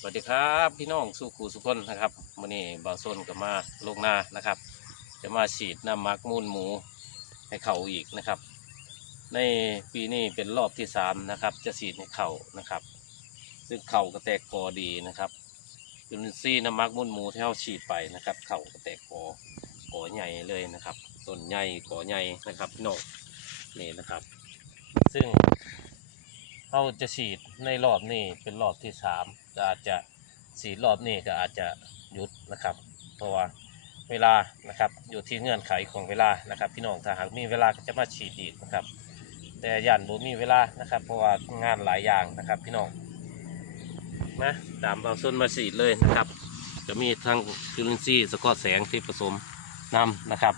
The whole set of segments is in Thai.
สวัสดีครับพี่น้องสุขูสุคนนะครับวันนี้บ่าวซนกับมาลงนานะครับ จะมาฉีดน้ำมักมูลหมูให้เขาอีกนะครับ ในปีนี้เป็นรอบที่สามนะครับ จะฉีดให้เขานะครับ ซึ่งเข่ากระแตกกอดีนะครับจุลินทรีย์น้ำมักมูลหมูที่เราฉีดไปนะครับ เข่ากระแตกกอกอใหญ่เลยนะครับต้นใหญ่กอใหญ่นะครับพี่น้องนี่นะครับ ซึ่ง เราจะฉีดในรอบนี้เป็นรอบที่สามก็อาจจะฉีดรอบนี้ก็อาจจะหยุดนะครับ เพราะว่าเวลานะครับอยู่ที่เงื่อนไขของเวลานะครับพี่น้องถ้าหากมีเวลาก็จะมาฉีดอีกนะครับ แต่ยันบ่มีเวลานะครับ เพราะว่างานหลายอย่างนะครับพี่น้องนะตามเบาส้นมาฉีดเลยนะครับ จะมีทั้งจุลินทรีย์สะกอตแสงที่ผสมนำนะครับ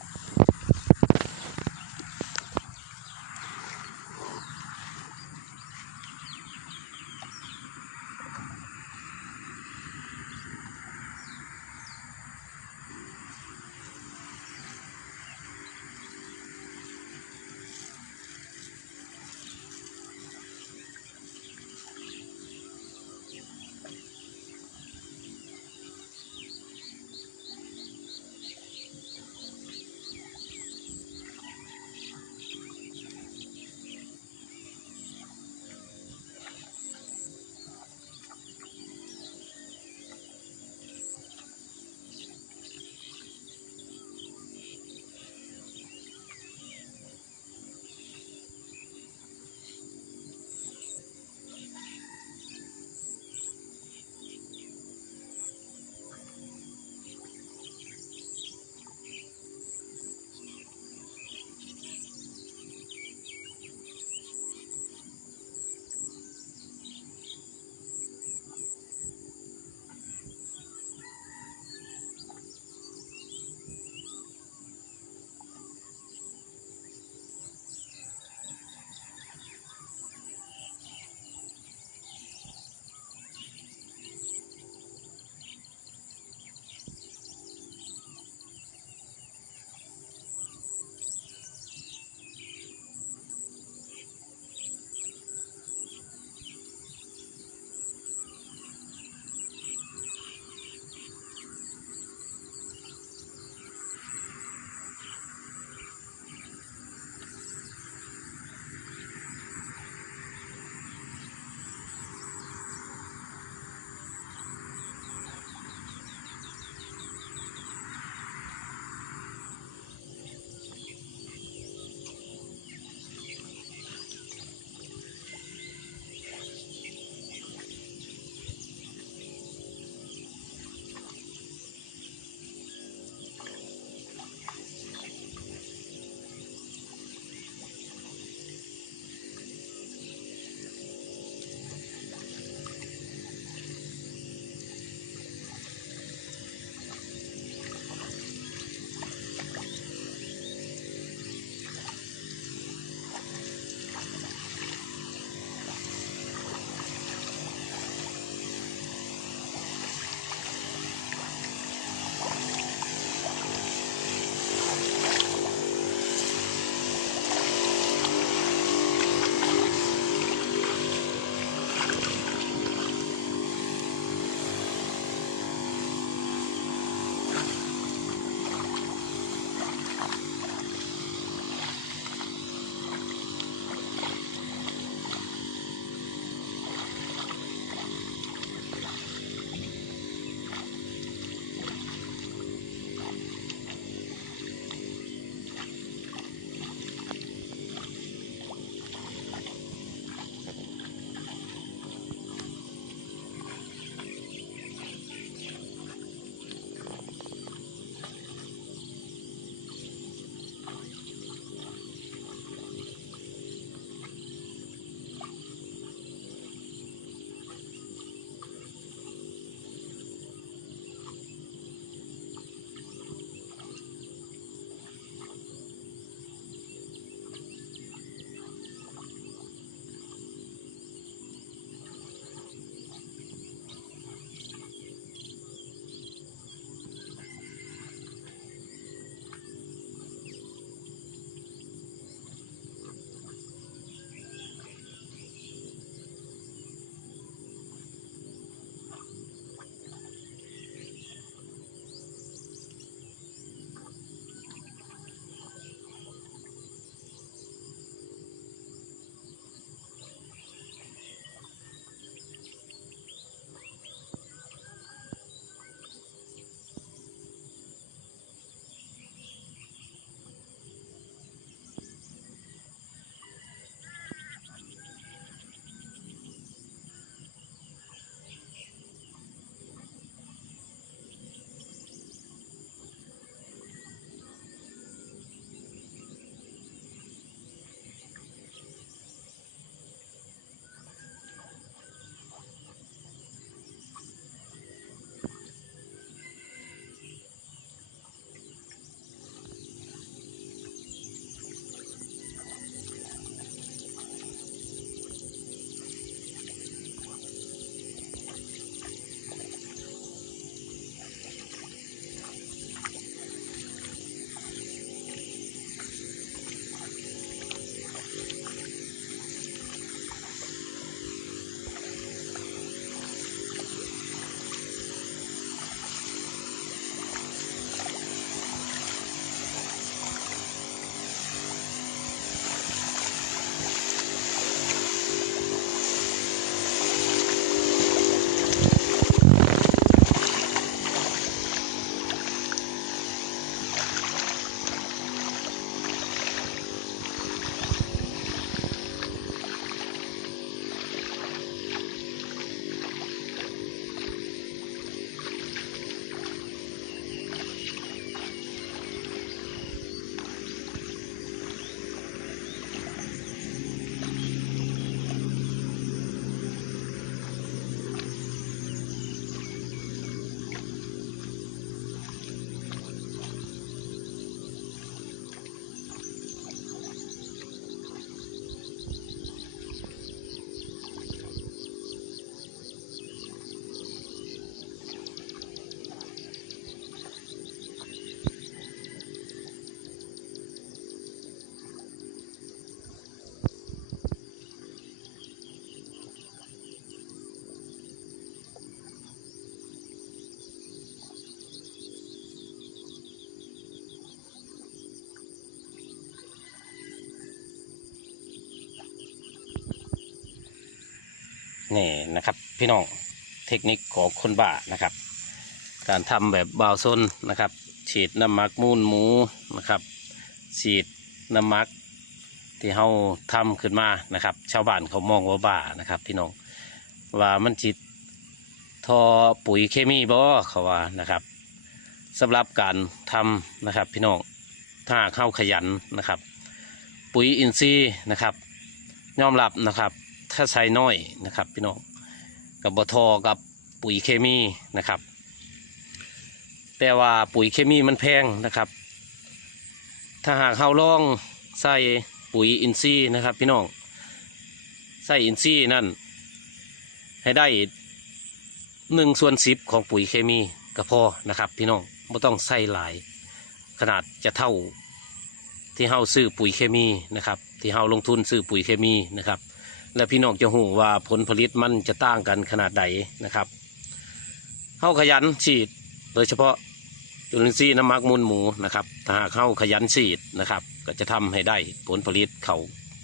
นี่นะครับ พี่น้องเทคนิคของคนบ้านะครับ การทำแบบบาวซนนะครับ ฉีดน้ำมักมูลหมูนะครับ ฉีดน้ำมักที่เราทำขึ้นมานะครับ ชาวบ้านเขามองว่าบ้านะครับ พี่น้องว่ามันจิตทอปุ๋ยเคมีบ่เขาว่านะครับสำหรับการทำนะครับ พี่น้องถ้าเข้าขยันนะครับ ปุ๋ยอินทรีย์นะครับยอมรับนะครับ ถ้าใช้น้อยนะครับ พี่น้องกับบทอกับปุ๋ยเคมีนะครับ แต่ว่าปุ๋ยเคมีมันแพงนะครับ ถ้าหากเขาลองใส่ปุ๋ยอินทรีย์นะครับ พี่น้องใส่อินทรีย์นั่นให้ได้หนึ่งส่วนสิบของปุ๋ยเคมีก็พอนะครับ พี่น้องไม่ต้องใส่หลาย ขนาดจะเท่าที่เฮาซื้อปุ๋ยเคมีนะครับ ที่เฮาลงทุนซื้อปุ๋ยเคมีนะครับ และพี่น้องจะหูว่าผลผลิตมันจะต่างกันขนาดใดนะครับเฮาขยันฉีด โดยเฉพาะจุลินทรีย์น้ำมักมูลหมูนะครับถ้าหากเข้าขยันฉีดนะครับ ก็จะทำให้ได้ผลผลิตเขา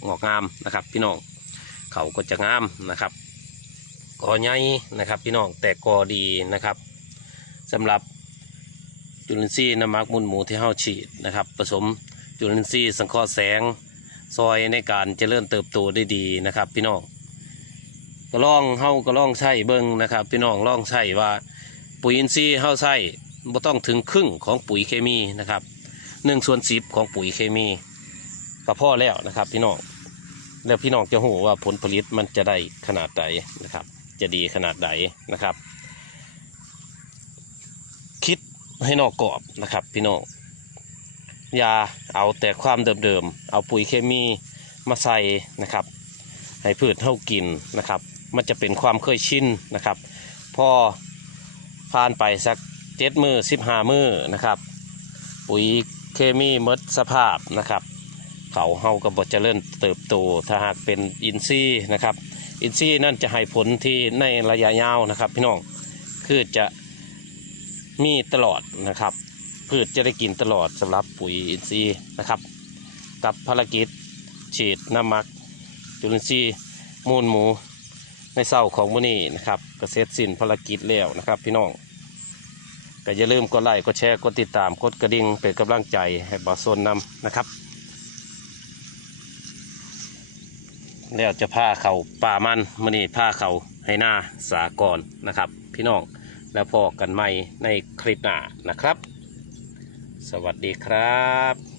งอกงามนะครับ พี่น้องเขาก็จะงามนะครับกอใหญ่นะครับ พี่น้องแต่กอดีนะครับสำหรับจุลินทรีย์น้ำมักมูลหมูที่เข้าฉีดนะครับ ผสมจุลินทรีย์สังเคราะห์แสง ซอยในการเจริญเติบโตได้ดีนะครับ พี่น้องก็ลองเฮาก็ลองใช้เบิ้งนะครับ พี่น้องลองใช้ว่าปุ๋ยอินทรีย์เข้าใส่บ่ต้องถึงครึ่งของปุ๋ยเคมีนะครับหนึ่งส่วนสิบของปุ๋ยเคมีก็พอแล้วนะครับ พี่น้องแล้วพี่น้องจะหูว่าผลผลิตมันจะได้ขนาดใดนะครับ จะดีขนาดใดนะครับ คิดให้นอกกรอบนะครับ พี่น้อง อย่าเอาแต่ความเดิมๆ เอาปุ๋ยเคมีมาใส่นะครับ ให้พืชเท่ากินนะครับ มันจะเป็นความเคยชินนะครับ พอผ่านไปสักเจ็ดมือสิบห้ามือนะครับ ปุ๋ยเคมีมดสภาพนะครับ เขาเฮาก็บ่เจริญเติบโตถ้าหากเป็นอินทรีย์นะครับ อินทรีย์นั่นจะให้ผลที่ในระยะยาวนะครับ พี่น้องคือจะมีตลอดนะครับ พืชจะได้กินตลอดสำหรับปุ๋ยอินทรีย์นะครับ กับภารกิจฉีดน้ำมักจุลินทรีย์มูลหมูในเศร้าของมื้อนี้นะครับกเสร็จสิ้นภารกิจแล้วนะครับพี่น้องก็อย่าลืมกดไลค์กดแชร์กดติดตามกดกระดิ่งเป็นกำลังใจให้บอสโซนนำนะครับ แล้วจะพาเขาป่ามันมื้อนี้พาเขาให้หน้าสากรนะครับ พี่น้องแล้วพอกันใหม่ในคลิปหน้านะครับ สวัสดีครับ